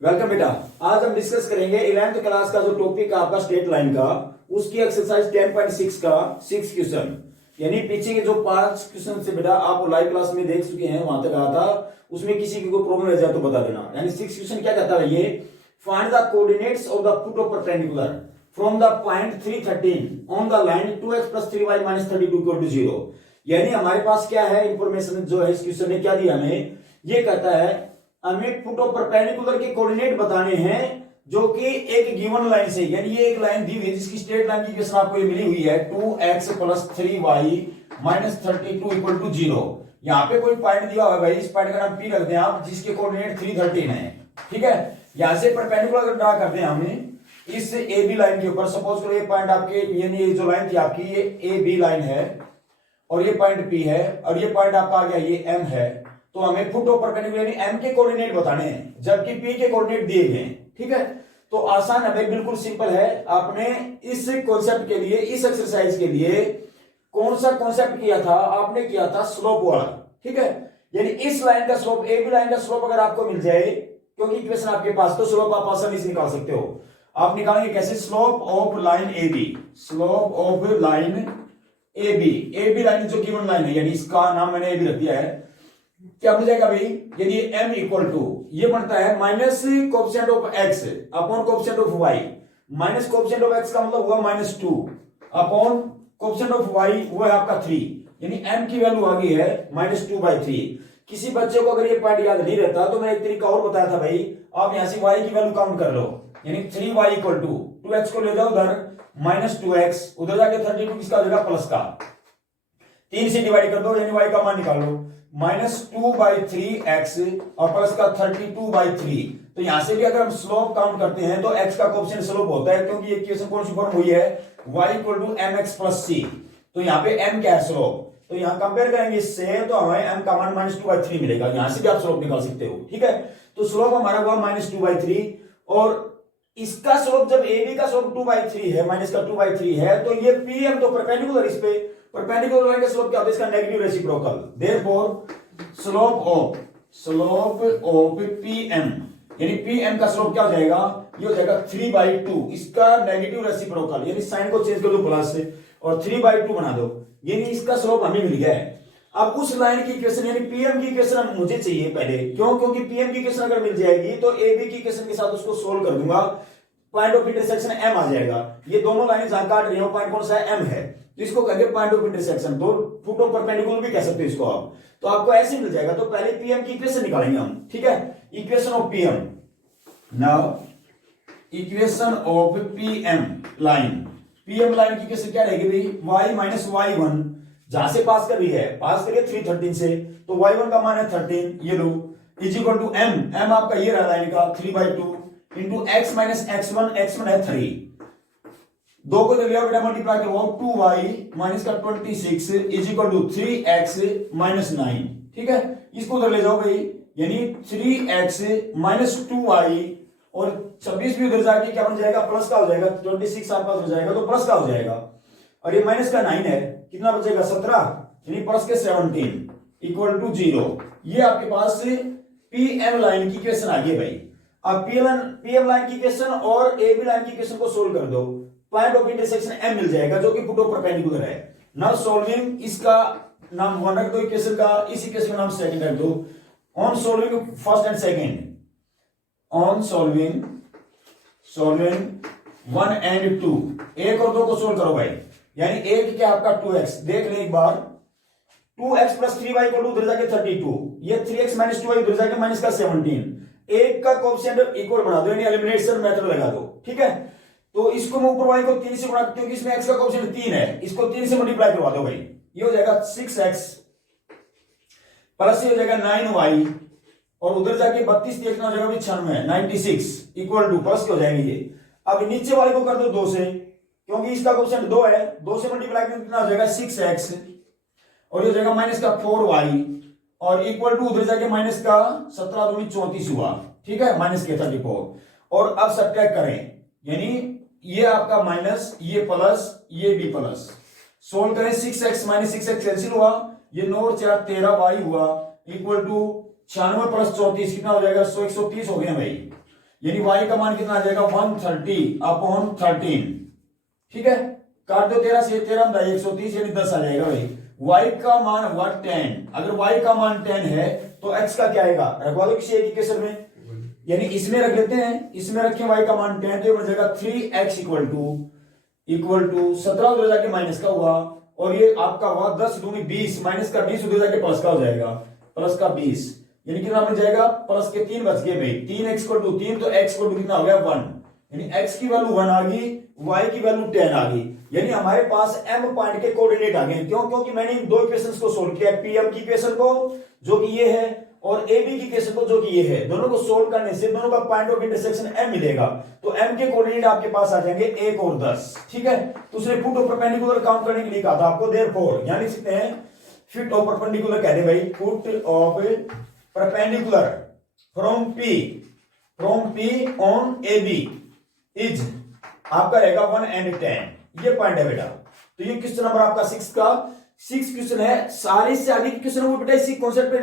Welcome बेटा। आज हम डिस्कस करेंगे 11th क्लास का जो टॉपिक है आपका स्ट्रेट लाइन का, उसकी एक्सरसाइज 10.6 का 6 क्वेश्चन। यानी पीछे के जो 5 क्वेश्चन से बेटा आप लाइव क्लास में देख चुके हैं, वहां तक आया था, उसमें किसी की कोई प्रॉब्लम रह जाए तो बता देना। यानी 6 क्वेश्चन क्या कहता है, ये find the coordinates of the foot of perpendicular from the point 313 on the line 2x + 3y - 32 = 0। यानी हमारे पास क्या है, इंफॉर्मेशन जो है इस क्वेश्चन ने क्या दिया हमें, ये कहता है हमें फुट ऑफ परपेंडिकुलर के कोऑर्डिनेट बताने हैं जो कि एक गिवन लाइन से, यानी ये एक लाइन दी हुई है जिसकी स्ट्रेट लाइन की इक्वेशन आपको ये मिली हुई है 2x + 3y - 32 = 0। यहाँ पे कोई पॉइंट दिया हुआ है भाई, इस पॉइंट का नाम P रख दें आप, जिसके कोऑर्डिनेट 313 है। ठीक है, यहां से परपेंडिकुलर ड्रा करते हैं हमने इस ए बी लाइन के ऊपर। सपोज करो ये पॉइंट आपके, यानी ये जो लाइन थी आपकी, ये ए बी लाइन है और ये पॉइंट P है और ये पॉइंट आपका आ गया ये M है। तो हमें फुट ऑफ परपेंडिकुलर यानी M के कोऑर्डिनेट बताने हैं, जबकि P के कोऑर्डिनेट दिए गए हैं। ठीक है, तो आसान है भाई, बिल्कुल सिंपल है। आपने इस कॉन्सेप्ट के लिए, इस एक्सरसाइज के लिए कौन सा कॉन्सेप्ट किया था, आपने किया था स्लोप वाला। ठीक है, यानी इस लाइन का स्लोप, ए बी लाइन का स्लोप अगर आपको मिल जाए, क्योंकि इक्वेशन आपके पास, तो स्लोप आप आसानी से निकाल सकते हो। आप निकालेंगे कैसे, slope of line A B, slope of line A B line जो गिवन लाइन है, यानी इसका नाम मैंने ए बी रख दिया है। क्या बन जाएगा भाई, यदि m = ये बनता है minus coefficient of x upon coefficient of y। Minus coefficient of x का मतलब हुआ -2 अपॉन कोएफिशिएंट ऑफ y वो है आपका 3, यानी m की वैल्यू आ गई है -2/3। किसी बच्चे को अगर ये पॉइंट याद नहीं रहता तो मैं एक तरीका और बताया था भाई, आप यहां से y की वैल्यू काउंट कर लो, यानी 3y = 2x को ले जाओ उधर, -2x उधर जाके 32 किसका हो जाएगा, प्लस का, 3 से डिवाइड कर दो, यानी y का मान निकाल लो, -2/3x और प्लस का 32/3। तो यहां से भी अगर हम स्लोप काउंट करते हैं तो x का कोएफिशिएंट स्लोप होता है, क्योंकि ये इक्वेशन कौन सी फॉर्म हुई है, y = mx + c। तो यहाँ पे m क्या है, स्लोप। तो यहाँ कंपेयर करेंगे इससे तो हमें m का मान -2/3 मिलेगा। यहां से भी आप स्लोप निकाल सकते हो। ठीक है, तो स्लोप हमारा हुआ -2/3 और इसका स्लोप, जब ए बी का स्लोप 2/3 है, माइनस का 2/3 है, तो ये पीएम तो परपेंडिकुलर, इस पे परपेंडिकुलर लाइन का स्लोप क्या होता है, इसका negative reciprocal. Therefore slope of PM, यानी पीएम का स्लोप क्या हो जाएगा, ये हो जाएगा 3/2, इसका नेगेटिव रेसिप्रोकल, यानी साइन को चेंज कर दो प्लस से और 3/2 बना दो, यानी इसका स्लोप हमें मिल गया है। अब उस लाइन की इक्वेशन यानी पीएम की इक्वेशन मुझे चाहिए पहले, क्यों, क्योंकि पीएम की इक्वेशन अगर मिल जाएगी तो ए बी की इक्वेशन के साथ उसको सोल्व कर दूंगा, पॉइंट ऑफ इंटरसेक्शन एम आ जाएगा। ये दोनों लाइनें जहां काट रही हो, पॉइंट कौन सा है, एम है, तो इसको कहेंगे पॉइंट ऑफ इंटरसेक्शन। तो फुट ऑफ परपेंडिकुलर भी कह सकते हो इसको आप। तो आपको ऐसे मिल जाएगा। तो पहले पीएम की इक्वेशन निकालेंगे हम। ठीक है, equation of PM, now equation of PM line की इक्वेशन क्या रहेगी भाई, y - y1 जहां से पास कर रही है, पास करिए 313 से, तो y1 का मान है 13, ये लो, इज इक्वल टू m आपका ये रहा लाइन का 3/2 इंटू x - x1 है 3, दो को ले लिया बेटा, मल्टीप्लाई करो 2y माइनस का 26 इज इक्वल टू 3x - 9। ठीक है, इसको उधर ले जाओ भाई, यानी 3x - 2y और 26 भी उधर जाके क्या बन जाएगा, प्लस का हो जाएगा, 26 आपका हो जाएगा तो प्लस का हो जाएगा, और ये माइनस का 9 है, कितना बचेगा 17, यानी प्लस के 17 इक्वल टू 0। ये आपके पास पीएम लाइन की इक्वेशन आ गई भाई। अब पीएम लाइन की इक्वेशन और ए बी लाइन की इक्वेशन को सोल्व कर दो, पॉइंट ऑफ इंटरसेक्शन एम मिल जाएगा जो कि फुट ऑफ परपेंडिकुलर है। नाउ सॉल्विंग, इसका नाम 1 रख दो इक्वेशन का, इस इक्वेशन का नाम सेकंड रख दो। On solving first and second, on solving 1 and 2, 1 और 2 को सोल्व करो भाई, यानी एक क्या आपका 2x, देख ले एक बार, 2x + 3y = उधर जाके 32, ये 3x - 2y उधर जाके माइनस का 17, एक का कोएफिशिएंट इक्वल बना दो, यानी एलिमिनेशन मेथड लगा दो। ठीक है, तो इसको मैं ऊपर y को 3 से गुणा, क्योंकि इसमें x का कोएफिशिएंट 3 है, इसको 3 से मल्टीप्लाई करवा दो भाई, ये हो जाएगा 6x प्लस ये हो जाएगा 9y और उधर जाके 32 देखना हो जाएगा 96 इक्वल टू प्लस के हो जाएंगे ये। अब नीचे वाले को कर दो 2 से, क्योंकि इसका कोएफिशिएंट 2 है, 2 से मल्टीप्लाई करके कितना हो जाएगा 6x और ये हो जाएगा माइनस का 4y और इक्वल टू उधर जाके माइनस का 17 दूनी 34 हुआ। ठीक है, माइनस के 34 और अब सब्ट्रैक्ट करें, यानी ये आपका माइनस, ये प्लस, ये भी प्लस, सोल्व करें 6x - 6x कैंसिल हुआ, ये 9 और 4 13y हुआ इक्वल टू 96 + 34 कितना हो जाएगा, 130 हो गया भाई। यानी y का मान कितना आ जाएगा 130/13। ठीक है, काट दो 13 से, 13 में 130 यानी 10 आ जाएगा भाई। y का मान हुआ 10, अगर y का मान 10 है तो x का क्या आएगा, रखवा दो किसी एक इक्वेशन में, यानी इसमें रख लेते हैं, इसमें रखें y का मान 10 तो ये बन जाएगा 3x इक्वल टू 17 उधर जाके माइनस का हुआ, और ये आपका हुआ 10 दूनी 20, माइनस का 20 उधर जाके प्लस का हो जाएगा, प्लस का 20, यानी कितना बन जाएगा, प्लस के 3 बच गए भाई, 3x इक्वल टू 3, तो x इक्वल टू कितना हो गया 1, यानी x की वैल्यू 1 आ गई, y की वैल्यू 10 आ गई, यानी हमारे पास m पॉइंट के कोऑर्डिनेट आ गए। क्यों, क्योंकि मैंने इन दो इक्वेशंस को सोल्व किया, pm की इक्वेशन को जो कि ये है और ab की इक्वेशन को जो कि ये है, दोनों को सोल्व करने से दोनों का पॉइंट ऑफ इंटरसेक्शन m मिलेगा, तो m के कोऑर्डिनेट आपके पास आ जाएंगे 1 और 10। ठीक है, तो उसने फुट ऑफ परपेंडिकुलर काउंट करने के लिए कहा था आपको, देयरफॉर यहां लिख सकते हैं फुट ऑफ परपेंडिकुलर कह दे भाई, foot of perpendicular from p on ab is आपका रहेगा 1 and 10, ये पॉइंट है बेटा। तो ये क्वेश्चन नंबर आपका 6 का 6 क्वेश्चन है, सारे से आगे क्वेश्चन वो बेटा इसी कॉन्सेप्ट पे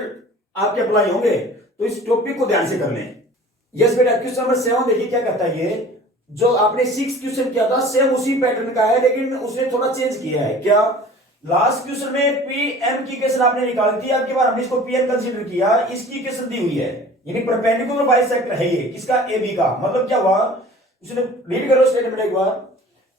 आपके अप्लाई होंगे, तो इस टॉपिक को ध्यान से कर लें। यस बेटा, क्वेश्चन नंबर 7 देखिए क्या कहता है, ये जो आपने 6 क्वेश्चन किया था सेम उसी पैटर्न का है, लेकिन उसने थोड़ा चेंज किया है। क्या, लास्ट क्वेश्चन में पी एम की इक्वेशन आपने निकाली थी, अब की बार हमने इसको पी एन कंसीडर किया, इसकी इक्वेशन दी हुई है, यानी परपेंडिकुलर बाइसेक्टर है ये, किसका, ए बी का। मतलब क्या हुआ, उसने रीड करो स्टेटमेंट एक बार,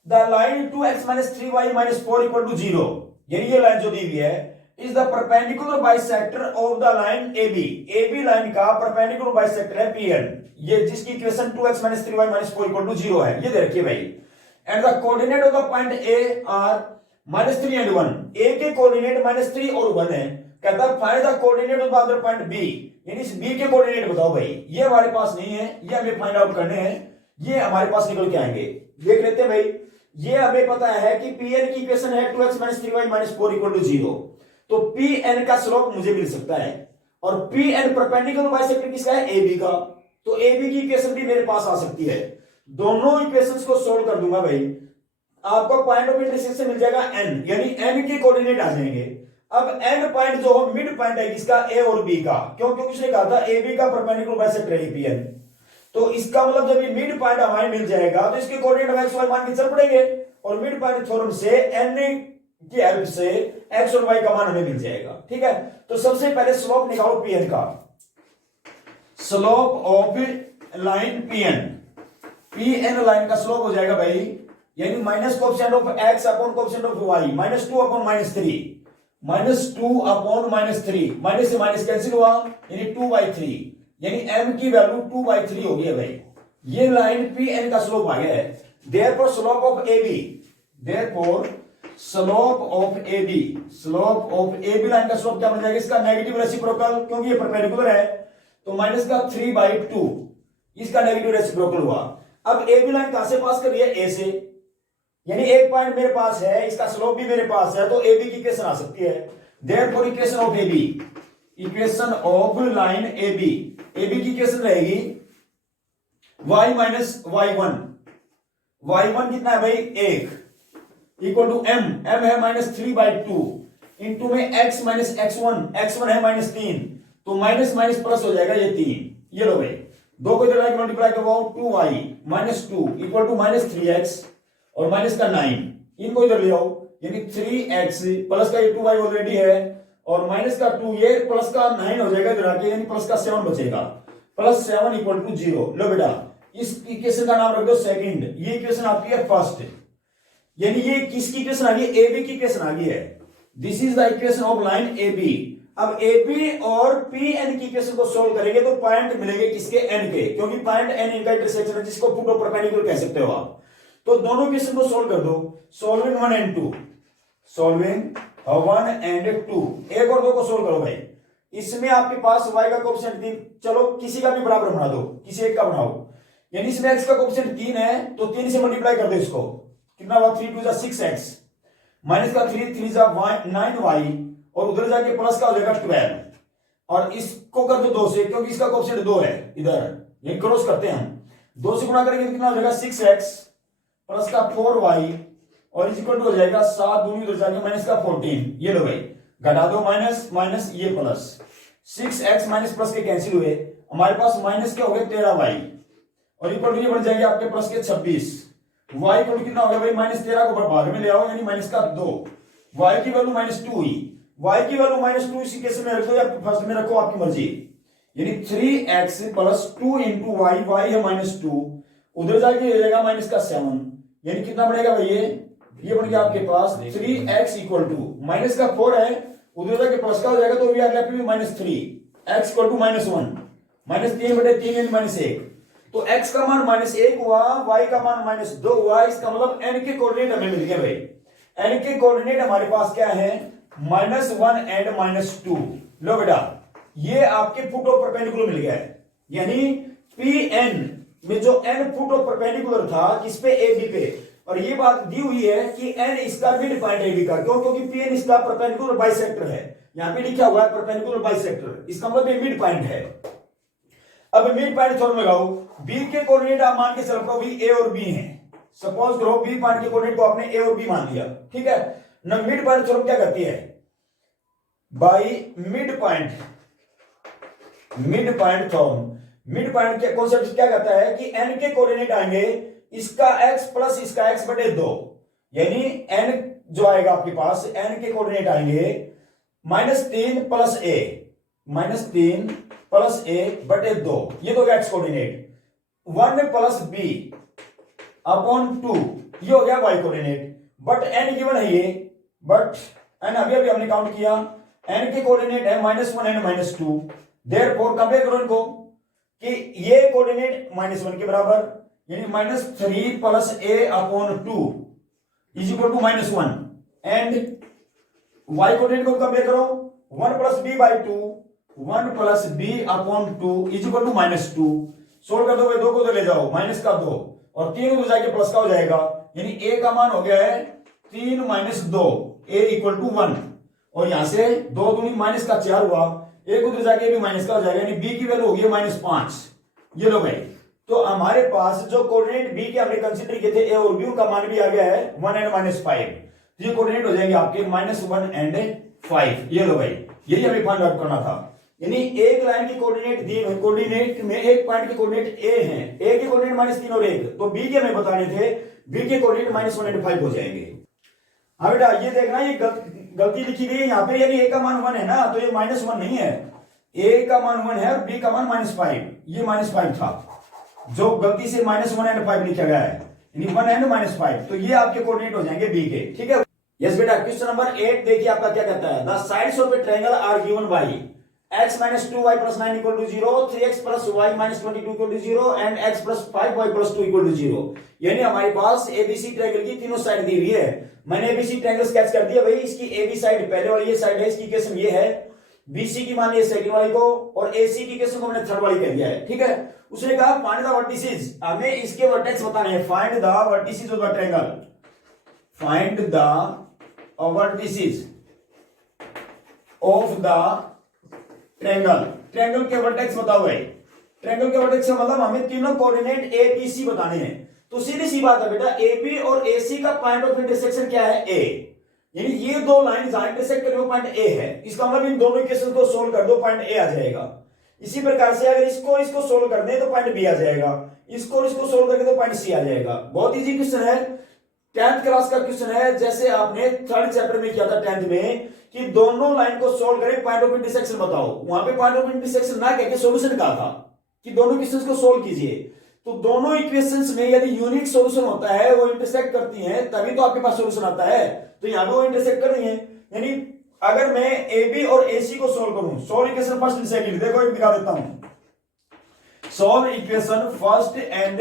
द लाइन 2x - 3y - 4 = 0, यानी ये लाइन जो दी हुई है is the perpendicular bisector of the line AB, AB line का परपेंडिकुलर बाइसेक्टर है PN, ये जिसकी इक्वेशन 2x - 3y - 4 = 0 है, ये दे रखिए भाई। And the coordinate of the point A are -3 and 1, A के कोऑर्डिनेट -3 और 1 है, कहता है find the coordinate of the other point B, यानी इस B के कोऑर्डिनेट बताओ भाई, ये हमारे पास नहीं है, ये हमें फाइंड आउट करने हैं, ये हमारे पास निकल के आएंगे। देख लेते हैं भाई, ये हमें पता है कि Pn की इक्वेशन है 2x - 3y - 4 = 0, तो Pn का स्लोप मुझे मिल सकता है, और Pn परपेंडिकुलर बाइसेक्टर किसका है, AB का, तो AB की इक्वेशन भी मेरे पास आ सकती है। दोनों इक्वेशंस को सोल्व कर दूंगा भाई, आपको पॉइंट ऑफ इंटरसेक्शन मिल जाएगा n, यानी n के कोऑर्डिनेट आ जाएंगे। अब n पॉइंट जो हो मिड पॉइंट है किसका, A और B का, क्यों, क्योंकि उसने कहा था AB का परपेंडिकुलर बाइसेक्टर है Pn, तो इसका मतलब जब ये मिड पॉइंट हमें मिल जाएगा तो इसके कोऑर्डिनेट x y मान के चल पड़ेंगे, और मिड पॉइंट थ्योरम से n की हेल्प से x और y का मान हमें मिल जाएगा। ठीक है, तो सबसे पहले स्लोप निकालो Pn का, slope of line Pn line का स्लोप हो जाएगा भाई, यानी minus coefficient of x upon coefficient of y, -2 upon -3, -2 upon -3, minus से माइनस कैंसिल हुआ, यानी 2/3, यानी m की वैल्यू 2/3 हो गई है भाई, ये लाइन Pn का स्लोप आ गया है। Therefore slope of AB, therefore slope of AB line का स्लोप क्या बन जाएगा, इसका नेगेटिव रेसिप्रोकल, क्योंकि ये परपेंडिकुलर है, तो माइनस का 3/2, इसका नेगेटिव रेसिप्रोकल हुआ। अब AB लाइन कहां से पास कर रही है, A से, यानी एक पॉइंट मेरे पास है, इसका स्लोप भी मेरे पास है, तो AB की इक्वेशन आ सकती है। Therefore equation of AB, equation of line AB की इक्वेशन रहेगी y - y1 कितना है भाई, 1 इक्वल टू m है -3/2 इंटू में x - x1 है -3, तो माइनस माइनस प्लस हो जाएगा, ये 3, ये लो भाई, दो को इधर मल्टीप्लाई करवाओ, 2y - 2 इक्वल टू -3x और माइनस का 9, इनको इधर ले आओ, यानी 3x प्लस का ये 2y ऑलरेडी है, और माइनस का 2, ये प्लस का 9 हो जाएगा इधर आके, यानी प्लस का 7 बचेगा, +7 = 0। लो बेटा, इस इक्वेशन का नाम रख दो सेकंड, ये इक्वेशन आपकी है फर्स्ट, यानी ये किसकी इक्वेशन आ गई, AB की इक्वेशन आ गई है। This is the equation of line AB। अब AB और Pn की इक्वेशन को सोल्व करेंगे तो पॉइंट मिलेंगे किसके, n के, क्योंकि पॉइंट n इनका इंटरसेक्शन है, जिसको फुट ऑफ परपेंडिकुलर कह सकते हो आप। तो दोनों इक्वेशन को सोल्व कर दो, सॉल्विंग 1 and 2, सॉल्विंग 1 and 2, 1 और 2 को सोल्व करो भाई। इसमें आपके पास y का कोएफिशिएंट 3, चलो किसी का भी बराबर बना दो, किसी एक का बनाओ, यानी इसमें x का कोएफिशिएंट 3 है, तो 3 से मल्टीप्लाई कर दो इसको, कितना हुआ, 3 × 2 = 6x, माइनस का 3 3 = 9y, और उधर जाके प्लस का हो जाएगा 12, और इसको कर दो 2 से, क्योंकि इसका कोएफिशिएंट 2 है इधर, ये क्रॉस करते हैं हम, 2 से गुणा करेंगे तो कितना हो जाएगा, 6x प्लस का 4y, और इज इक्वल टू हो जाएगा 7 दूनी उधर जाके माइनस का 14, ये लो भाई, घटा दो माइनस माइनस ये प्लस, 6x माइनस प्लस के कैंसिल हुए, हमारे पास माइनस क्या हो गए 13y, और इक्वल टू ये बन जाएंगे आपके प्लस के 26। y इक्वल टू कितना हो गया भाई -13 को भाग में ले आओ यानी माइनस का 2। y की वैल्यू -2 हुई। y की वैल्यू -2 इसी केस में रखो या फर्स्ट में रखो आपकी मर्जी। यानी 3x plus 2 into Y, Y है -2, उधर जाके हो जाएगा माइनस का 7। यानी कितना बढ़ेगा भाई ये बन गया आपके पास 3x इक्वल टू माइनस का 4 है, उधर जाके प्लस का हो जाएगा तो we are left with -3, x equal to -1, -3/3 यानी -1। तो x का मान -1 हुआ, y का मान -2 हुआ। इसका मतलब n के कोऑर्डिनेट हमें मिल गए भाई। n के कोऑर्डिनेट हमारे पास क्या है -1 एंड -2। लो बेटा ये आपके फुट ऑफ परपेंडिकुलर मिल गया है। यानी Pn में जो n फुट ऑफ परपेंडिकुलर था किस पे AB पे, और ये बात दी हुई है कि n इसका मिड पॉइंट AB का, क्यों? क्योंकि Pn इसका परपेंडिकुलर बाइसेक्टर है। यहां पे लिखा हुआ है परपेंडिकुलर बाइसेक्टर, इसका मतलब ये मिड पॉइंट है। अब मिड पॉइंट थ्योरम लगाओ। B के कोऑर्डिनेट आप मान के चल पाओ भी A और B हैं। सपोज करो B पॉइंट के कोऑर्डिनेट को आपने A और B मान लिया, ठीक है ना। मिड पॉइंट थ्योरम क्या कहती है? By mid point theorem, mid point के कॉन्सेप्ट क्या कहता है कि n के कोऑर्डिनेट आएंगे इसका x प्लस इसका x बटे 2, यानी n जो आएगा आपके पास n के कोऑर्डिनेट आएंगे -3 प्लस a, -3 प्लस a बटे 2, ये तो x coordinate. 1 plus b upon 2 ये हो गया y coordinate. But n given है ये, बट n अभी हमने काउंट किया, n के कोऑर्डिनेट है -1 एंड -2। देयरफॉर कंपेयर करो इनको कि ये कोऑर्डिनेट -1 के बराबर, यानी -3 plus a upon 2 is equal to -1, and y coordinate को कंपेयर करो 1 plus b by 2, 1 plus b upon 2 is equal to -2। Solve कर दो भाई, 2 को तो ले जाओ माइनस का 2 और 3 उधर जाके प्लस का हो जाएगा, यानी a का मान हो गया है 3 - 2, a इक्वल टू 1, और यहां से 2 दूनी माइनस का 4 हुआ, एक उधर जाके भी माइनस का हो जाएगा, यानी b की वैल्यू होगी -5। ये लो भाई, तो हमारे पास जो कोऑर्डिनेट b के हमने कंसीडर किए थे a और b का मान भी आ गया है 1 एंड -5। तो ये कोऑर्डिनेट हो जाएंगे आपके -1 एंड 5। ये लो भाई, यही हमें फाइंड आउट करना था। यानी एक लाइन की कोऑर्डिनेट दी हुई, कोऑर्डिनेट में एक पॉइंट के कोऑर्डिनेट a हैं, a के कोऑर्डिनेट -3 और 1, तो b के हमें बताने थे, b के कोऑर्डिनेट -1 एंड 5 हो जाएंगे। हाँ बेटा ये देखना, ये गलती लिखी गई है यहाँ पे, यानी a का मान 1 है ना, तो ये -1 नहीं है, a का मान 1 है और b का मान -5, ये -5 था जो गलती से -1 एंड 5 लिखा गया है, यानी 1 एंड -5, तो ये आपके कोऑर्डिनेट हो जाएंगे b के, ठीक है। यस बेटा, क्वेश्चन नंबर 8 देखिए आपका क्या कहता है। The sides of a triangle are given by x - 2y + 9 = 0, 3x + y - 22 = 0 and x + 5y + 2 = 0। यानी हमारे पास एबीसी ट्रायंगल की तीनों साइड दी हुई है। मैंने एबीसी ट्रायंगल स्केच कर दिया भाई, इसकी एबी साइड पहले वाली ये साइड है, इसकी केस ये है, बीसी की मान लिया सेकंड वाली को, और एसी की केस को मैंने थर्ड वाली कर दिया है, ठीक है। उसने कहा फाइंड द वर्टिसेस, हमें इसके वर्टेक्स बताने हैं। Find the vertices of the triangle, find the vertices of the triangle, triangle के वर्टेक्स बताओ भाई। ट्रायंगल के वर्टेक्स का मतलब हमें तीनों कोऑर्डिनेट ए बी सी बताने हैं। तो सीधी सी बात है बेटा, ए बी और ए सी का पॉइंट ऑफ इंटरसेक्शन क्या है? ए, यानी ये दो लाइन जहां इंटरसेक्ट कर रही है पॉइंट ए है। इसका मतलब इन दोनों इक्वेशन को सोल्व कर दो, पॉइंट ए आ जाएगा। इसी प्रकार से अगर इसको सोल्व कर दें तो पॉइंट बी आ जाएगा, इसको सोल्व करके तो पॉइंट सी आ जाएगा। बहुत इजी क्वेश्चन है, 10th क्लास का क्वेश्चन है, जैसे आपने 3rd चैप्टर में किया था 10th में कि दोनों लाइन को सोल्व करें, पॉइंट ऑफ इंटरसेक्शन बताओ। वहां पे पॉइंट ऑफ इंटरसेक्शन ना कहकर सॉल्यूशन कहा था कि दोनों इक्वेशंस को सोल्व कीजिए। तो दोनों इक्वेशंस में यदि यूनिक सॉल्यूशन होता है, वो इंटरसेक्ट करती हैं, तभी तो आपके पास सॉल्यूशन आता है। तो यहां पे वो इंटरसेक्ट कर रही है, यानी अगर मैं ए बी और ए सी को सोल्व करूं, solve equation first and second, देखो एक दिखा देता हूं। Solve equation first and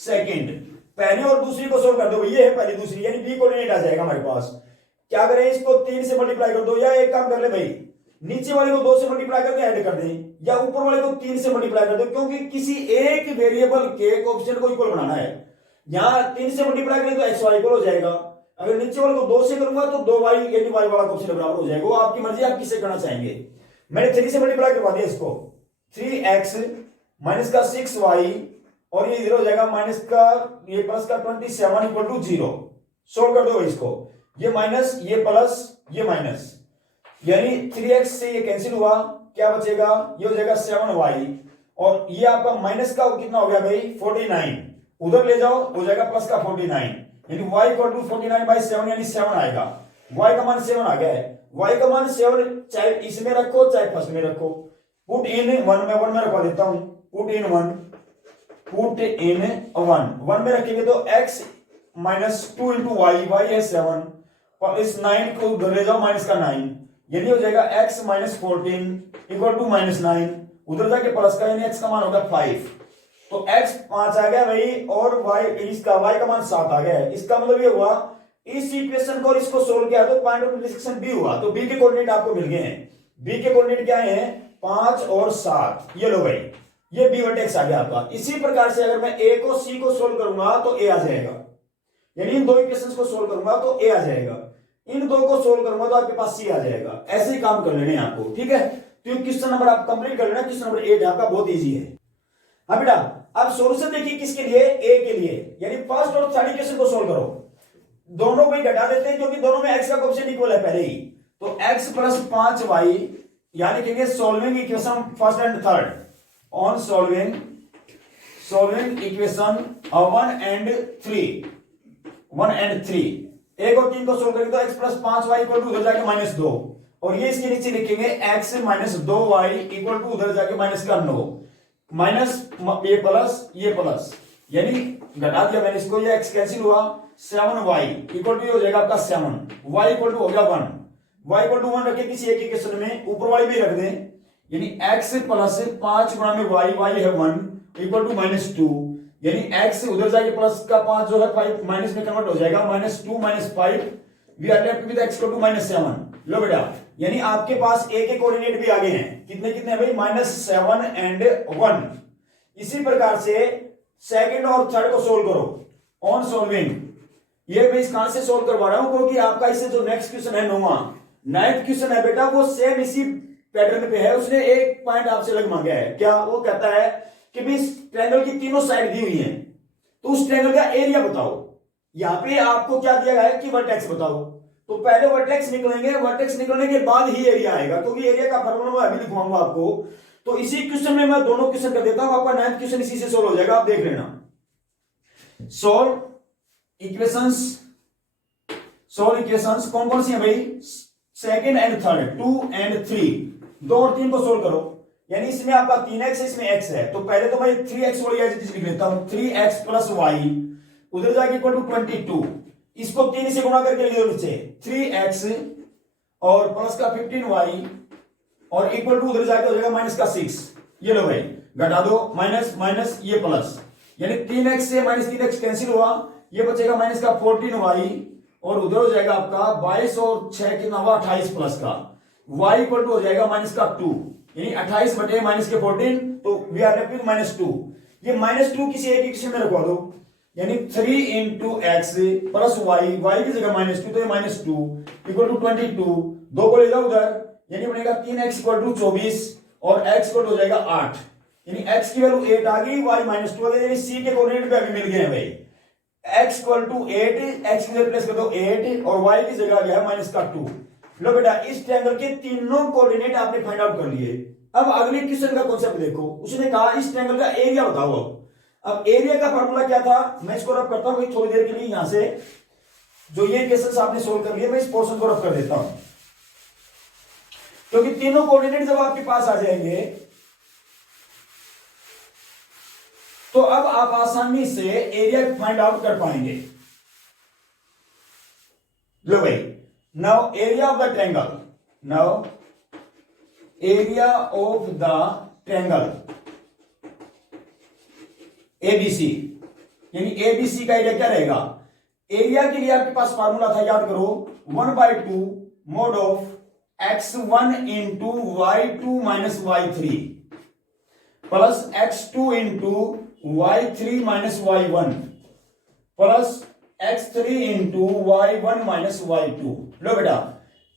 second, पहले और दूसरी को सोल्व कर दो, ये है पहली दूसरी, यानी बी कोऑर्डिनेट आ जाएगा हमारे पास। क्या करें, इसको 3 से मल्टीप्लाई कर दो, या एक काम कर ले भाई, नीचे वाले को 2 से मल्टीप्लाई करके ऐड कर दें, या ऊपर वाले को 3 से मल्टीप्लाई कर दो, क्योंकि किसी एक वेरिएबल के कोएफिशिएंट को इक्वल बनाना है। यहां 3 से मल्टीप्लाई करें तो एक्स वाई इक्वल हो जाएगा, अगर नीचे वाले को 2 से करूंगा तो 2y यानी y वाला कोएफिशिएंट बराबर हो जाएगा। वो आपकी मर्जी, आप किससे करना चाहेंगे। मैंने 3 से मल्टीप्लाई करवा दिया इसको, 3x माइनस का 6y और ये 0 हो जाएगा, माइनस का ये प्लस का 27 इक्वल टू 0। सोल्व कर दो इसको, ये माइनस ये प्लस ये माइनस, यानी 3x से ये कैंसिल हुआ, क्या बचेगा, ये हो जाएगा 7y और ये आपका माइनस का कितना हो गया भाई 49, उधर ले जाओ हो जाएगा प्लस का 49, यानी y इक्वल टू 49/7 यानी 7 आएगा। y का मान 7 आ गया है। y का मान 7 चाहे इसमें रखो चाहे फर्स्ट में रखो। पुट इन 1 में रखवा देता हूं। पुट इन 1 में रखेंगे तो x -2 इंटू वाई, वाई है 7 और इस 9 को उधर ले जाओ माइनस का 9, यानी हो जाएगा x -14 इक्वल टू -9, उधर जाके प्लस का यानी x का मान होगा 5, तो x 5 आ गया भाई और y इसका y का मान 7 आ गया है। इसका मतलब ये हुआ इस इक्वेशन को और इसको सोल्व किया तो पॉइंट ऑफ इंटरसेक्शन b हुआ, तो b के कोऑर्डिनेट आपको मिल गए हैं। b के कोऑर्डिनेट क्या है 5 और 7, ये लो भाई ये b वर्टेक्स आ गया आपका। इसी प्रकार से अगर मैं a को c को सोल्व करूंगा तो a आ जाएगा, यानी इन दो इक्वेशंस को सोल्व करूंगा तो a आ जाएगा, इन दो को सोल्व करूंगा तो आपके पास c आ जाएगा। ऐसे ही काम कर लेने आपको, ठीक है। तो क्वेश्चन नंबर आप कंप्लीट कर लेना, क्वेश्चन नंबर 8 आपका बहुत इजी है। हाँ बेटा अब सॉल्यूशन देखिए किसके लिए a के लिए, यानी फर्स्ट और थर्ड इक्वेशन को सोल्व करो। दोनों को घटा देते हैं क्योंकि दोनों में x का कोएफिशिएंट इक्वल है पहले ही, तो x + 5y यानी कहेंगे solving equation first and third on solving equation 1 and 3 एक और 3 को सोल्व करेंगे तो x + 5y इक्वल टू उधर जाके -2 और ये इसके नीचे लिखेंगे x - 2y इक्वल टू उधर जाके -9 माइनस ये प्लस यानी घटा दिया मैंने इसको, ये x कैंसिल हुआ 7y इक्वल टू हो जाएगा आपका 7 y इक्वल टू हो गया 1 y इक्वल टू 1 रखे किसी एक इक्वेशन में, ऊपर वाली भी रख दें, यानी x + 5 गुणा में y है 1 इक्वल टू -2, यानी x उधर जाके प्लस का 5 जो है 5 माइनस में कन्वर्ट हो जाएगा -2 - 5 we are left with x equal to -7। लो बेटा यानी आपके पास a के कोऑर्डिनेट भी आगे हैं, कितने कितने भाई -7 and 1। इसी प्रकार से सेकंड और थर्ड को सोल्व करो ऑन सॉल्विंग। ये मैं कहां से सोल्व करवा रहा हूं क्योंकि आपका इससे जो नेक्स्ट क्वेश्चन है 9th क्वेश्चन है बेटा, वो सेम इसी पैटर्न पे है। उसने एक पॉइंट आपसे अलग मांगा है, क्या वो कहता है कि भाई इस ट्रायंगल की तीनों साइड दी हुई हैं तो उस ट्रायंगल का एरिया बताओ। यहां पे आपको क्या दिया गया है कि वर्टेक्स बताओ, तो पहले वर्टेक्स निकलेंगे, वर्टेक्स निकलने के बाद ही एरिया आएगा क्योंकि एरिया का फॉर्मूला मैं अभी लिखवाऊंगा आपको। तो इसी क्वेश्चन में मैं दोनों क्वेश्चन कर देता हूं, आपका 9th क्वेश्चन इसी से सोल्व हो जाएगा, आप देख लेना। सोल्व इक्वेशंस कौन कौन सी है भाई, सेकंड एंड थर्ड 2 and 3, 2 और 3 को सोल्व करो, यानी इसमें आपका 3x है इसमें x है, तो पहले तो मैं 3x वाली एज लिख लेता हूं 3x + y उधर जाके इक्वल टू 22, इसको 3 से गुणा करके लिख दो नीचे 3x और प्लस का 15y और इक्वल टू उधर जाके हो जाएगा -6। ये लो भाई घटा दो माइनस ये प्लस, यानी 3x से -3x कैंसिल हुआ, ये बचेगा -14y और उधर हो जाएगा आपका 22 और 6 कितना हुआ 28 प्लस का y इक्वल टू हो जाएगा -2, यानी 28 बटे -14, तो वी आर लेफ्ट विद -2। ये -2 किसी एक इक्वेशन में रखवा दो, यानी 3 into x प्लस y की जगह -2 तो ये -2 इक्वल टू 22, 2 को ले जाओ उधर, यानी बनेगा 3x इक्वल टू 24 और x इक्वल हो जाएगा 8, यानी x की वैल्यू 8 आ गई, y -2 आ गया, यानी c के कोऑर्डिनेट भी अभी मिल गए हैं भाई। x इक्वल टू 8, x की जगह प्लेस कर दो 8 और y की जगह आ गया है -2। लो बेटा इस ट्रायंगल के तीनों कोऑर्डिनेट आपने फाइंड आउट कर लिए। अब अगले क्वेश्चन का कॉन्सेप्ट देखो, उसने कहा इस ट्रायंगल का एरिया बताओ। अब एरिया का फार्मूला क्या था, मैं इसको रफ करता हूं थोड़ी देर के लिए, यहां से जो ये क्वेश्चंस आपने सोल्व कर लिए मैं इस पोर्शन को रफ कर देता हूं, क्योंकि तीनों कोऑर्डिनेट जब आपके पास आ जाएंगे तो अब आप आसानी से एरिया फाइंड आउट कर पाएंगे। लो भाई now area of the triangle ABC, यानी एबीसी का एरिया क्या रहेगा। एरिया के लिए आपके पास फार्मूला था, याद करो 1/2 mod of x1 into y2 minus y3 plus x2 into y3 minus y1 plus x3 into y1 minus y2। लो बेटा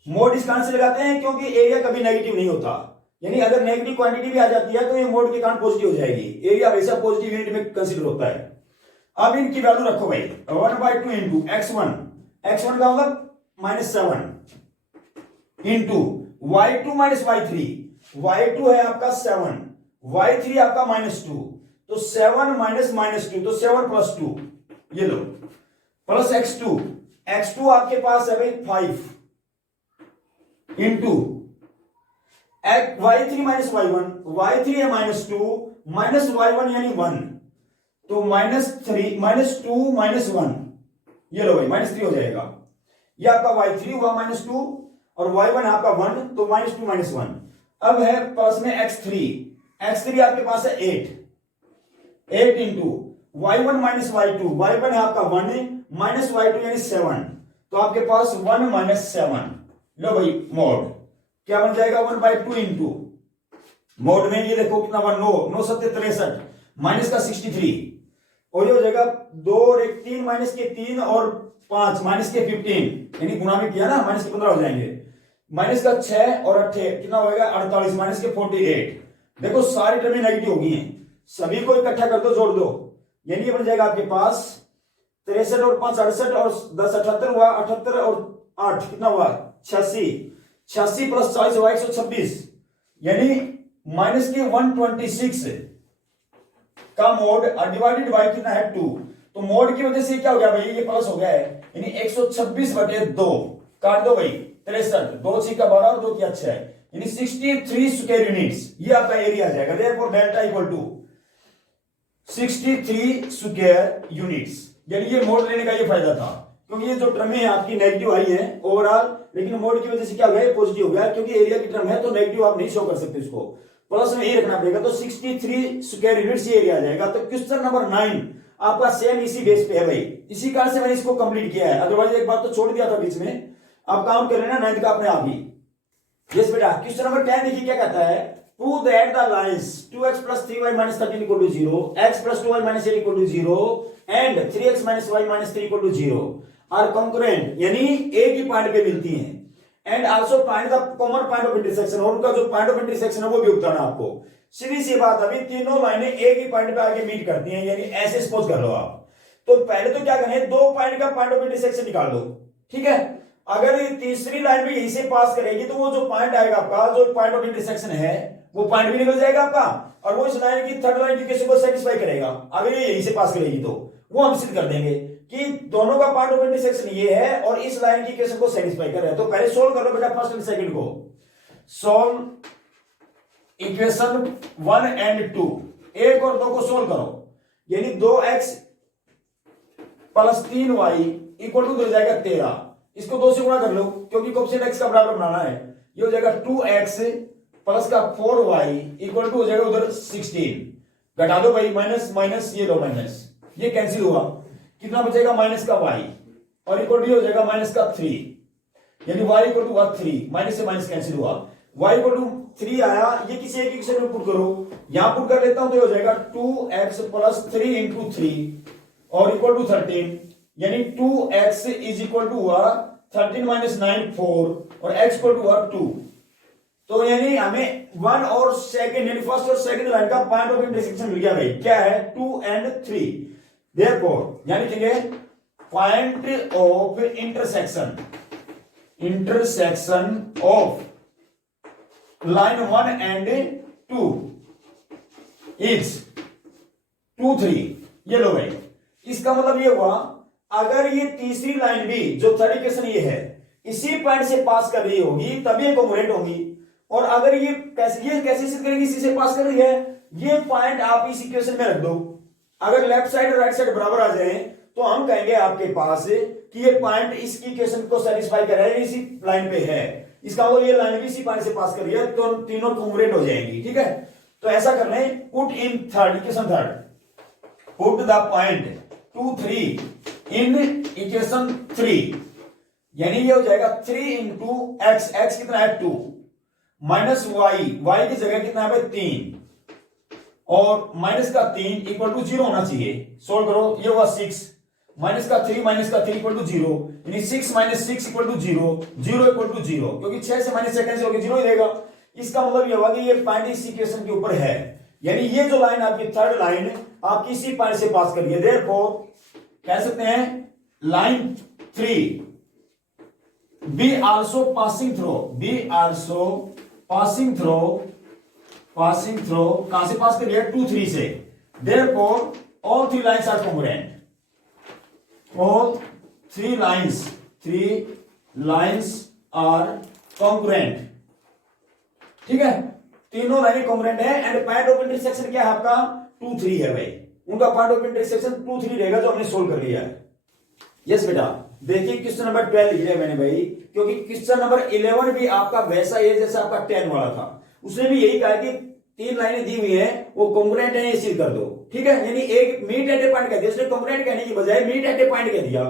मोड इस कारण से लगाते हैं क्योंकि एरिया कभी नेगेटिव नहीं होता, यानी अगर नेगेटिव क्वांटिटी भी आ जाती है तो ये मोड के कारण पॉजिटिव हो जाएगी, एरिया हमेशा पॉजिटिव यूनिट में कंसीडर होता है। अब इनकी वैल्यू रखो भाई 1/2 इंटू x1 का मतलब -7 इंटू y2 - y3, y2 है आपका 7, y3 आपका -2, तो 7 माइनस -2 तो 7 + 2, ये लो, प्लस x2 आपके पास है भाई 5 into y3 minus y1, y3 है -2 माइनस y1 यानी 1, तो -3 -2 -1, ये लो भाई -3 हो जाएगा। ये आपका y3 हुआ -2 और y1 आपका 1, तो -2 -1। अब है प्लस में x3 आपके पास है 8 इंटू y1 माइनस y1 है आपका 1 माइनस y2 यानी 7, तो आपके पास 1 - 7, लो भाई मोड क्या बन जाएगा 1/2 इंटू मोड में ये देखो कितना 1 9 7 63 माइनस का 63, और ये हो जाएगा 2 और 1 3 माइनस के 3 और 5 माइनस के 15, यानी गुणा में किया ना माइनस के 15 हो जाएंगे, माइनस का 6 और 8 कितना होगा 48 माइनस के 48। देखो सारी टर्में नेगेटिव हो गई हैं, सभी को इकट्ठा कर दो, जोड़ दो, यानी ये बन जाएगा आपके पास 63 और 5 68 और 10 78 हुआ, 78 और 8 कितना हुआ 86 प्लस 40 हुआ 126, यानी माइनस के 126 का मोड डिवाइडेड बाय कितना है 2, तो मोड की वजह से क्या हो गया भाई ये प्लस हो गया है, यानी 126/2 काट दो भाई 63, 2 6 का 12 और 2 की 6, यानी 63 स्क्वायर यूनिट्स, ये आपका एरिया आ जाएगा। Therefore delta equal to 63 square units, यानी ये मोड लेने का ये फायदा था, क्योंकि ये जो टर्म है आपकी नेगेटिव आई है ओवरऑल, लेकिन मोड की वजह से क्या हो गया पॉजिटिव हो गया, क्योंकि एरिया की टर्म है तो नेगेटिव आप नहीं शो कर सकते इसको, प्लस में ये रखना पड़ेगा, तो 63 स्क्वायर यूनिट्स ये एरिया आ जाएगा। तो क्वेश्चन नंबर 9 आपका सेम इसी बेस पे है भाई, इसी कारण से मैंने इसको कंप्लीट किया है, अदरवाइज एक बार तो छोड़ दिया था बीच में, आप काउंट कर लेना 9 का अपने आप ही। यस बेटा, क्वेश्चन नंबर 10 देखिए क्या कहता है, prove that the lines 2x + 3y - 13 = 0, x + 2y - 8 = 0 and 3x - y - 3 = 0 are concurrent, यानी एक ही पॉइंट पे मिलती हैं, and also find the common point of intersection, और उनका जो पॉइंट ऑफ इंटरसेक्शन है वो भी बताना आपको। सीधी सी बात, अभी तीनों लाइनें एक ही पॉइंट पे आके मीट करती हैं, यानी ऐसे सपोज कर लो आप, तो पहले तो क्या करें, दो पॉइंट का पॉइंट ऑफ इंटरसेक्शन निकाल लो, ठीक है। अगर ये तीसरी लाइन भी यहीं से पास करेगी तो वो जो पॉइंट आएगा आपका, जो पॉइंट ऑफ इंटरसेक्शन है वो पॉइंट भी निकल जाएगा आपका, और वो इस लाइन की थर्ड लाइन की केस को सेटिस्फाई करेगा। अगर ये यहीं से पास करेगी तो वो हम सिद्ध कर देंगे कि दोनों का पॉइंट ऑफ इंटरसेक्शन ये है और इस लाइन की केस को सेटिस्फाई कर रहा है। तो पहले सोल्व कर लो बेटा फर्स्ट एंड सेकंड को, सोल्व इक्वेशन 1 एंड 2, 1 और 2 को सोल्व करो, यानी 2x + 3y = हो जाएगा 13, इसको 2 से गुणा कर लो क्योंकि कोएफिशिएंट x का बराबर बनाना है, ये हो जाएगा 2x प्लस का 4y = हो जाएगा उधर 16, घटा दो भाई माइनस माइनस, ये लो माइनस, ये कैंसिल हुआ, कितना बचेगा माइनस का y और इक्वल हो जाएगा माइनस का 3, यानी y = 3, माइनस से माइनस कैंसिल हुआ, y = 3 आया, ये किसी एक इक्वेशन में पुट करो, यहां पुट कर लेता हूं तो हो जाएगा 2x + 3 × 3 और इक्वल टू 13, यानी 2x = हुआ 13 - 9 4 और x = हुआ 2, तो यानी हमें 1 और सेकंड यानी फर्स्ट और सेकंड लाइन का पॉइंट ऑफ इंटरसेक्शन मिल गया भाई, क्या है 2 and 3, देयरफॉर यानी ठीक है point of intersection of line 1 and 2 is 2 3, ये लो भाई, इसका मतलब ये हुआ अगर ये तीसरी लाइन भी जो थर्ड इक्वेशन ये है इसी पॉइंट से पास कर रही होगी तभी ये कॉन्ग्रुएंट होगी, और अगर ये कैसे सिद्ध करेगी, इसी से पास कर रही है, ये पॉइंट आप इस इक्वेशन में रख दो, अगर लेफ्ट साइड और राइट साइड बराबर आ जाए तो हम कहेंगे आपके पास कि ये पॉइंट इसकी इक्वेशन को सेटिस्फाई कर रहा है, इसी लाइन पे है, इसका वो ये लाइन भी इसी पॉइंट से पास कर रही है, तो तीनों कॉन्ग्रुएंट हो जाएंगी, ठीक है। तो ऐसा करना है, put in third equation, put the point 2 3 in equation 3, यानी ये हो जाएगा 3 × x कितना है 2 माइनस y की जगह कितना है 3 और माइनस का 3 = 0 होना चाहिए, सोल्व करो, ये हुआ 6 माइनस का 3 = 0, यानी 6 - 6 = 0, 0 = 0, क्योंकि 6 से माइनस सेकंड से होकर 0 ही रहेगा, इसका मतलब ये हुआ कि ये पॉइंट इस इक्वेशन के ऊपर है, यानी ये जो लाइन आपकी थर्ड लाइन आपकी इसी पॉइंट से पास कर रही है, देयरफॉर कह सकते हैं line 3 be also passing through passing through, कहां से पास कर लिया? 2 3 से। Therefore all 3 lines are congruent, all 3 lines are congruent। ठीक है, तीनों लाइनें कॉन्ग्रुएंट है। एंड पॉइंट ऑफ इंटरसेक्शन क्या है आपका? 2 3 है भाई, उनका पॉइंट ऑफ इंटरसेक्शन 2 3 रहेगा जो हमने सोल्व कर लिया है। यस बेटा, देखिए क्वेश्चन नंबर 12 लिख लिया मैंने भाई, क्योंकि क्वेश्चन नंबर 11 भी आपका वैसा ही है जैसा आपका 10 वाला था। उसने भी यही कहा कि 3 लाइनें दी हुई है वो कॉन्ग्रुएंट है, ये सिद्ध कर दो। ठीक है, यानी एक मीट एट ए पॉइंट कह दिया उसने, कॉन्ग्रुएंट कहने की बजाय मीट एट ए पॉइंट कह दिया।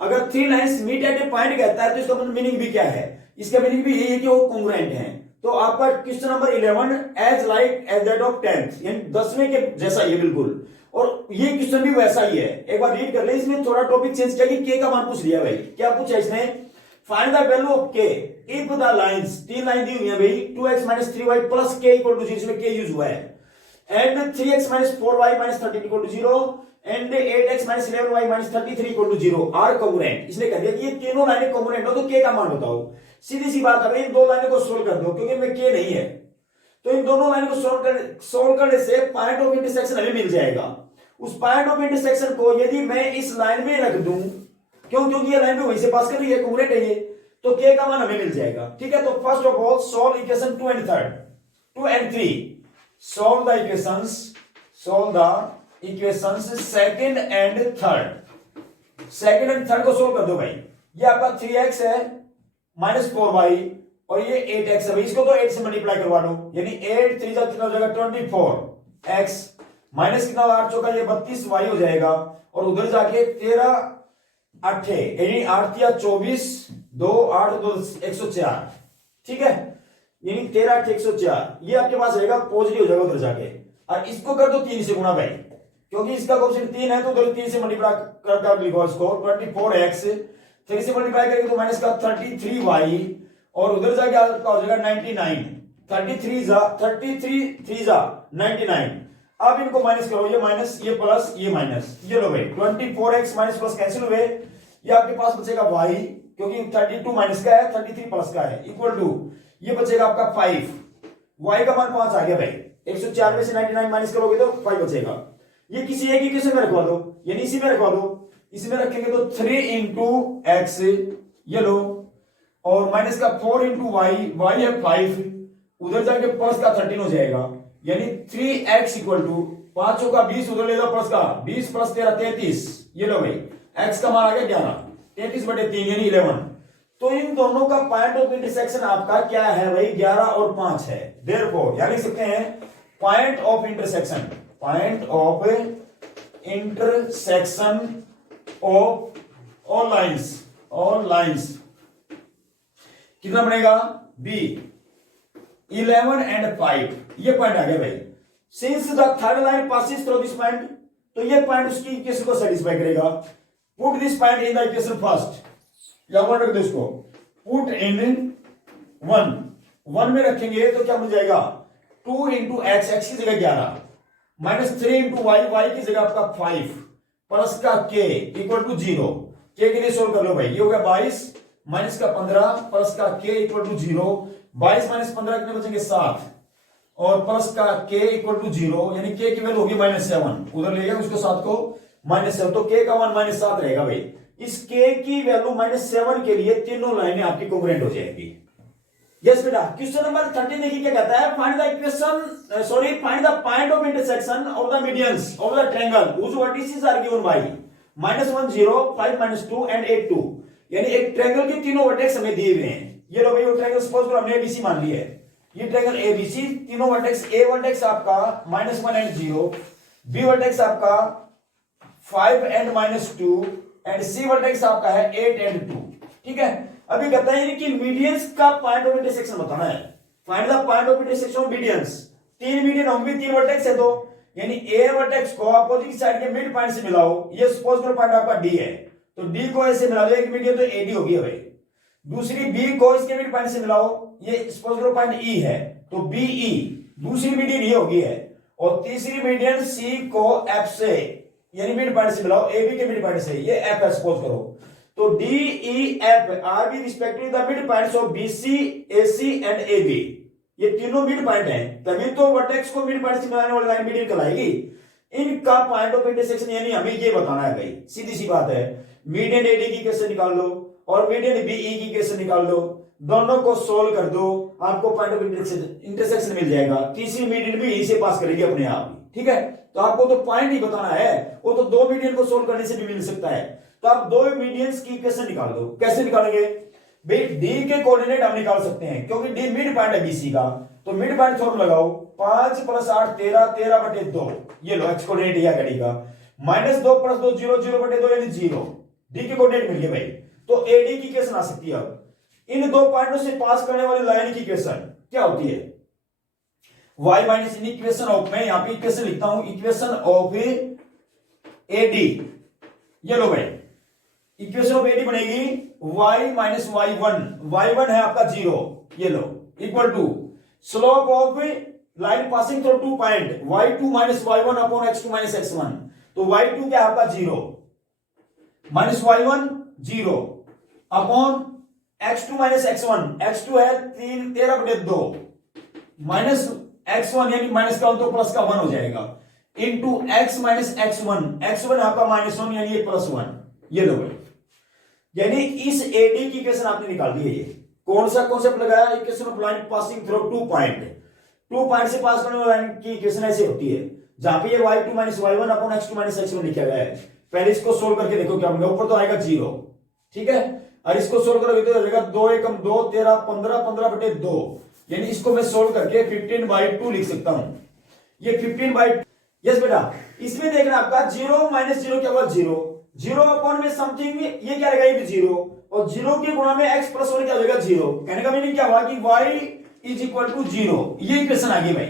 अगर 3 lines meet at a point कहता है तो इसका मीनिंग भी क्या है? इसका मीनिंग भी यही है कि वो कॉन्ग्रुएंट है। तो आपका question number 11 as like as that of 10th, यानी 10वें के जैसा ही है बिल्कुल। और ये क्वेश्चन भी वैसा ही है, एक बार रीड कर ले। इसमें थोड़ा टॉपिक चेंज किया कि के का मान पूछ लिया भाई। क्या पूछा इसने? फाइंड द वैल्यू ऑफ के इफ द लाइंस, 3 लाइन दी हुई है भाई, 2x - 3y plus k equal to 0, इसमें k यूज हुआ है। And 3x - 4y - 13 equal to 0 and 8x - 11y - 33 equal to 0 are congruent. इसने कह दिया कि ये तीनों लाइनें कॉन्ग्रुएंट हो तो के का मान बताओ। सीधी सी बात है, इन दो लाइनों को सोल्व कर दो, क्योंकि इनमें के नहीं है। तो इन दोनों लाइनों को सोल्व करने से पॉइंट ऑफ इंटरसेक्शन हमें मिल जाएगा। उस पॉइंट ऑफ इंटरसेक्शन को यदि मैं इस लाइन में रख दूं, क्योंकि ये लाइन भी वहीं से पास कर रही है, कॉन्ग्रुएंट है ये, तो के का मान हमें मिल जाएगा। ठीक है, तो first of all solve equation 2 and 3, solve the equations second and third को सोल्व कर दो भाई। ये आपका 3x है -4y और ये 8x है भाई, इसको तो 8 से मल्टीप्लाई करवा लो, यानी 8 3 जा कितना हो जाएगा? 24x माइनस कितना 8 चौका ये 32y हो जाएगा, और उधर जाके 13 8 यानी 8 या 24 2 8 2 104। ठीक है, यानी 13 8 104, ये आपके पास रहेगा, पॉजिटिव हो जाएगा उधर जाके। और इसको कर दो 3 से गुणा भाई, क्योंकि इसका क्वेश्चन 3 है तो उधर 3 से मल्टीप्लाई कर लिखो इसको। 24x 3 से मल्टीप्लाई करेंगे तो माइनस का 33y, और उधर जाके आपका हो जाएगा 99। 33 3 जा 99। अब इनको माइनस करो, ये माइनस ये प्लस ये माइनस, ये लो भाई 24x माइनस प्लस कैंसिल हुए, ये आपके पास बचेगा y, क्योंकि 32 माइनस का है 33 प्लस का है, इक्वल टू ये बचेगा आपका 5, y का मान 5 आ गया भाई। 104 में से 99 माइनस करोगे तो 5 बचेगा। ये किसी एक इक्वेशन में रखवा दो, यानी इसी में रखवा दो। इसमें रखेंगे तो 3 into x ये लो, और माइनस का 4 into y है 5, उधर जाके प्लस का 13 हो जाएगा, यानी 3x इक्वल टू 5 का 20, उधर ले जाओ प्लस का 20 प्लस 13 33, ये लो भाई x का मान आ गया 11, 33/3 यानी 11। तो इन दोनों का पॉइंट ऑफ इंटरसेक्शन आपका क्या है भाई? 11 और 5 है। देयरफॉर यानी लिख सकते हैं point of intersection of all lines कितना बनेगा? बी 11 and 5, ये पॉइंट आ गया भाई। Since the third line passes through this point, तो ये पॉइंट उसकी इक्वेशन को सेटिस्फाई करेगा। Put this point in the equation first, या वन रख दो इसको, पुट इन 1 में रखेंगे तो क्या मिल जाएगा? 2 into x की जगह 11 माइनस 3 into y की जगह आपका 5 प्लस का k इक्वल टू 0। k के लिए सोल्व कर लो भाई, ये हो गया 22 माइनस का 15 प्लस का k इक्वल टू 0। 22 माइनस 15 कितने बचेंगे? 7, और प्लस का k इक्वल टू 0, यानी k की वैल्यू होगी -7, उधर ले गया उसको 7 को -7, तो k का मान -7 रहेगा भाई। इस k की वैल्यू -7 के लिए तीनों लाइनें आपकी कॉन्ग्रुएंट हो जाएगी। यस बेटा, क्वेश्चन नंबर 13 देखिए क्या कहता है? Find the point of intersection of the medians of the triangle which vertices are given by -1 0 5 -2 and 8 2, यानी एक ट्रायंगल के तीनों वर्टेक्स हमें दिए हुए हैं। ये लो भाई वो ट्रायंगल, सपोज करो हमने एबीसी मान लिया है, ये ट्रायंगल एबीसी, तीनों वर्टेक्स, ए वर्टेक्स आपका -1 and 0, बी वर्टेक्स आपका 5 and -2 एंड सी वर्टेक्स आपका है 8 and 2। ठीक है, अभी कहता है कि मीडियंस का पॉइंट ऑफ इंटरसेक्शन बताना है। Find the point of intersection of medians. 3 median होंगे, 3 वर्टेक्स है, तो यानी ए वर्टेक्स को अपोजिट साइड के मिड पॉइंट से मिलाओ। ये सपोज करो पॉइंट आपका डी है, तो डी को ऐसे मिला दो, एक मीडियन तो एडी हो गई भाई। दूसरी बी को इसके मिड पॉइंट से मिलाओ, ये सपोज करो पॉइंट ई है, तो बीई दूसरी मीडियन ये होगी है। और तीसरी मीडियन सी को एफ से यानी मिड पॉइंट से मिलाओ, ए बी के मिड पॉइंट से, ये एफ है सपोज करो। तो D E F are be respectively the mid points of B C A C and A B. ये तीनों मिड पॉइंट है, तभी तो वर्टेक्स को मिड पॉइंट से मिलाने वाली लाइन मीडियन कहलाएगी। इनका पॉइंट ऑफ इंटरसेक्शन यानी हमें ये बताना है भाई, सीधी सी बात है। मीडियन एडी की कैसे निकाल लो और मीडियन बीई की कैसे निकाल लो, दोनों को सोल्व कर दो, आपको पॉइंट ऑफ इंटरसेक्शन मिल जाएगा। तीसरी मीडियन भी यहीं से पास करेगी अपने आप, ठीक है। तो आपको तो पॉइंट ही बताना है, वो तो दो मीडियन को सोल्व करने से भी मिल सकता है। तो आप दो मीडियंस की कैसे निकाल दो, कैसे निकालेंगे भाई, डी के कोऑर्डिनेट हम निकाल सकते हैं क्योंकि डी मिड पॉइंट है बीसी का। तो मिड पॉइंट फॉर्मूला लगाओ, 5 + 8 13, 13/2, ये लो एक्स कोऑर्डिनेट या घड़ी का, -2 + 2 0, 0/2 यानी 0। डी के कोऑर्डिनेट मिल गए भाई। तो एडी की इक्वेशन आ सकती है। अब इन दो पॉइंटों से पास करने वाली लाइन की इक्वेशन क्या होती है, y minus in equation of, मैं यहां पे इक्वेशन लिखता हूं, इक्वेशन ऑफ एडी, ये लो भाई, इक्वेशन ऑफ एडी बनेगी y माइनस y1 है आपका 0, ये लो, equal to slope of line passing through two point y2 minus y1 upon x2 minus x1। तो y2 क्या आपका 0 minus y1 0 upon x2 minus x1, x2 है 13/2 माइनस x1 यानी माइनस का तो प्लस का 1 हो जाएगा, इंटू x माइनस x1 आपका -1 यानी ये +1, ये लो भाई। यानी इस एडी की इक्वेशन आपने निकाल दी है। ये कौन सा कॉन्सेप्ट लगाया, equation of line passing through two point से पास करने वाली लाइन की इक्वेशन ऐसी होती है, जहां पे ये y2 minus y1 upon x2 minus x1 लिखा गया है। पहले इसको सोल्व करके देखो क्या होगा, ऊपर तो आएगा 0, ठीक है, और इसको सोल्व करोगे तो जाएगा 2 × 2 13, 15, 15/2, यानी इसको मैं सोल्व करके 15/2 लिख सकता हूं। ये 15/2, यस बेटा, इसमें देखना आपका 0 माइनस 0 क्या हुआ 0 अपॉन में समथिंग, ये क्या रहेगा, ये 0, और 0 के गुणा में x + 1 क्या हो जाएगा 0। कहने का मीनिंग क्या हुआ कि y = 0। ये इक्वेशन आ गई भाई,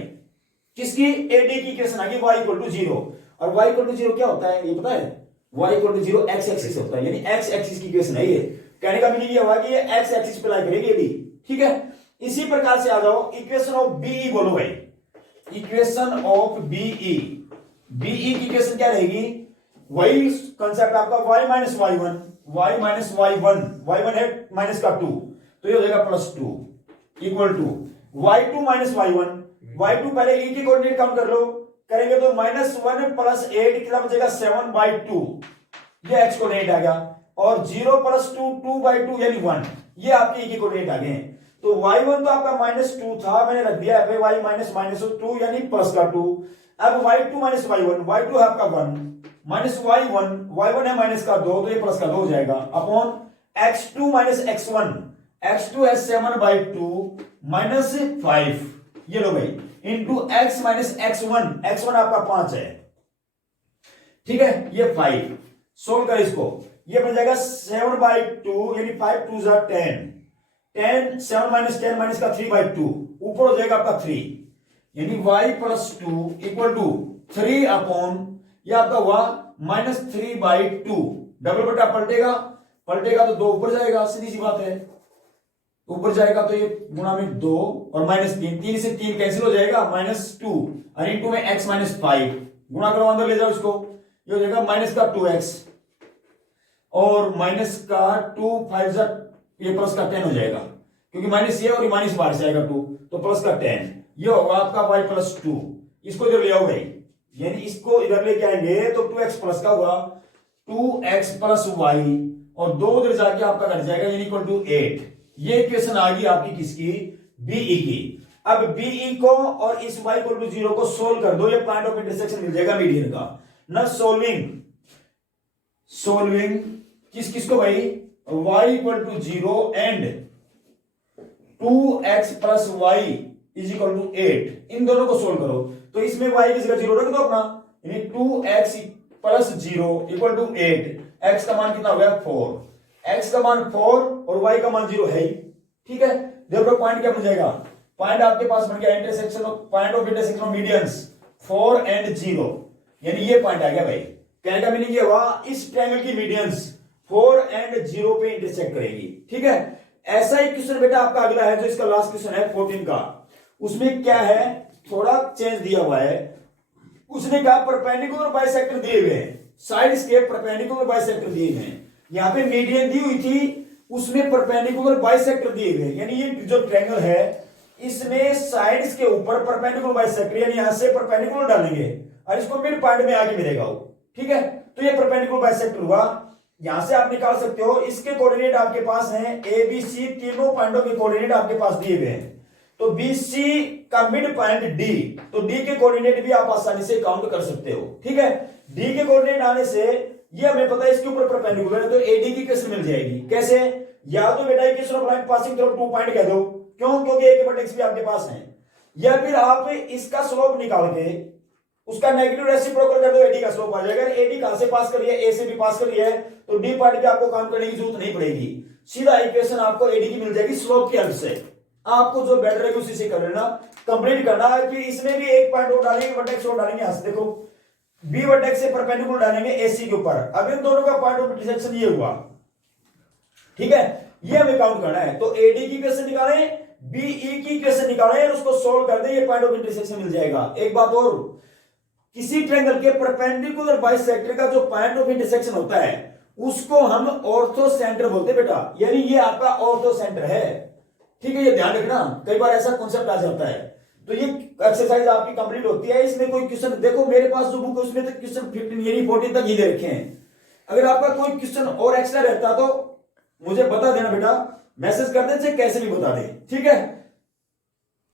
किसकी, एडी की इक्वेशन आ गई, y = 0। और y = 0 क्या होता है ये पता है, y = 0 x एक्सिस होता है, यानी x एक्सिस की इक्वेशन है ये। कहने का मीनिंग ये हुआ कि ये x एक्सिस पे लाई करेगी एडी, ठीक है। इसी प्रकार से आ जाओ इक्वेशन ऑफ बीई, बोलो भाई, इक्वेशन ऑफ बीई की इक्वेशन क्या रहेगी, वही कंसेप्ट आपका y माइनस y1 है माइनस का 2, तो ये हो जाएगा +2 equal to y2 minus y2 पहले e के कोऑर्डिनेट काउंट कर लो, करेंगे तो -1 + 8 कितना बचेगा 7/2, ये x कोऑर्डिनेट आ गया, और 0 + 2 2/2 यानी 1, ये आपके e के कोऑर्डिनेट आ गए। तो y1 तो आपका -2 था, मैंने रख दिया है y -2 यानी +2। अब y2 माइनस y1 है आपका 1 माइनस y1 है माइनस का 2, तो ये प्लस का 2 हो जाएगा, अपॉन x2 माइनस x1 है 7/2 माइनस 5, ये लो भाई, इंटू x माइनस x1 आपका 5 है, ठीक है, ये 5, सोल्व कर इसको, ये बन जाएगा 7/2 यानी 5 2 10, 7 माइनस 10 माइनस का 3/2, ऊपर हो जाएगा आपका 3, यानी y + 2 = 3 अपॉन, ये आपका हुआ -3/2, डबल बटा पलटेगा तो 2 ऊपर जाएगा, सीधी सी बात है, ऊपर जाएगा तो ये गुणा में 2 और -3, 3 से 3 कैंसिल हो जाएगा, -2 और इंटू में x -5, गुणा करो अंदर ले जाओ इसको, ये हो जाएगा माइनस का 2x और माइनस का 2 5 ये प्लस का 10 हो जाएगा, क्योंकि माइनस ये और माइनस बाहर से आएगा 2, तो प्लस का 10, ये होगा आपका y + 2, इसको इधर ले आओ भाई, यानी इसको इधर लेके आएंगे तो 2x प्लस का हुआ 2x + y और 2 उधर जाके आपका कट जाएगा, यानी = 8। ये इक्वेशन आ गई आपकी किसकी, बीई की। अब बीई को और इस y = 0 को सोल्व कर दो, ये पॉइंट ऑफ इंटरसेक्शन मिल जाएगा मीडियन का। ना सोल्विंग किसको भाई, y = 0 एंड 2x + y = 8, इन दोनों को सोल्व करो, तो इसमें y की जगह 0 रख दो अपना, यानी 2x + 0 = 8, x का मान कितना हो गया 4, x का मान 4 और y का मान 0 है ही, ठीक है। देखो पॉइंट क्या बन जाएगा, पॉइंट आपके पास बन गया intersection of point of intersection of medians 4 and 0, यानी ये पॉइंट आ गया भाई। कहने का मीनिंग ये हुआ इस ट्रायंगल की मीडियंस 4 एंड 0 पे इंटरसेक्ट करेगी, ठीक है। ऐसा ही क्वेश्चन बेटा आपका अगला है, जो इसका लास्ट क्वेश्चन है 14 का, उसमें क्या है, थोड़ा चेंज दिया हुआ है, उसने कहा परपेंडिकुलर बाइसेक्टर दिए हुए हैं, साइड्स के परपेंडिकुलर बाइसेक्टर दिए हुए हैं, यहां पे मीडियन दी हुई थी, उसमें परपेंडिकुलर बाइसेक्टर दिए हुए हैं, यानी ये जो ट्रायंगल है इसमें साइड्स के ऊपर परपेंडिकुलर बाइसेक्टर यानी यहां से परपेंडिकुलर डालेंगे और इसको मिड पॉइंट में आके मिलेगा वो, ठीक है। तो ये परपेंडिकुलर बाइसेक्टर हुआ, यहां से आप निकाल सकते हो। इसके कोऑर्डिनेट आपके पास हैं ए बी सी, तीनों पॉइंटों के कोऑर्डिनेट आपके पास दिए हुए हैं। तो BC का मिड पॉइंट D, तो D के कोऑर्डिनेट भी आप आसानी से काउंट कर सकते हो, ठीक है। D के कोऑर्डिनेट आने से ये हमें पता है इसके ऊपर परपेंडिकुलर है, तो AD की इक्वेशन मिल जाएगी। कैसे? या तो बेटा equation of line passing through 2 point कह दो, क्यों? क्योंकि A के वर्टेक्स भी आपके पास है। या फिर आप इसका स्लोप निकाल के उसका नेगेटिव रेसिप्रोकल कर दो, AD का स्लोप आ जाएगा। AD कहां से पास कर रही है? A से भी पास कर रही है, तो D पॉइंट पे आपको काम करने की जरूरत नहीं पड़ेगी, सीधा इक्वेशन आपको AD की मिल जाएगी स्लोप की हेल्प से। आपको जो बेटर है उसी से कर लेना, कंप्लीट करना है। कि इसमें भी एक पॉइंट और डालेंगे, वर्टेक्स और डालेंगे। यहां से देखो बी वर्टेक्स से परपेंडिकुलर डालेंगे AC के ऊपर। अब इन दोनों का पॉइंट ऑफ इंटरसेक्शन ये हुआ, ठीक है। ये हमें काउंट करना है। तो AD की इक्वेशन निकालें, BE की इक्वेशन निकालें और उसको सोल्व कर दें, ये पॉइंट ऑफ इंटरसेक्शन मिल जाएगा। एक बात और, किसी ट्रायंगल के परपेंडिकुलर बाइसेक्टर का जो पॉइंट ऑफ इंटरसेक्शन होता है उसको हम ऑर्थो सेंटर बोलते हैं बेटा, यानी ये आपका ऑर्थो सेंटर है, ठीक है। ये ध्यान रखना, कई बार ऐसा कॉन्सेप्ट आ जाता है। तो ये एक्सरसाइज आपकी कंप्लीट होती है। इसमें कोई क्वेश्चन देखो, मेरे पास जो बुक है उसमें तो क्वेश्चन 15 यानी 14 तक ही दे रखे हैं। अगर आपका कोई क्वेश्चन और एक्स्ट्रा रहता तो मुझे बता देना बेटा, मैसेज कर दे, चाहे कैसे भी बता दे, ठीक है।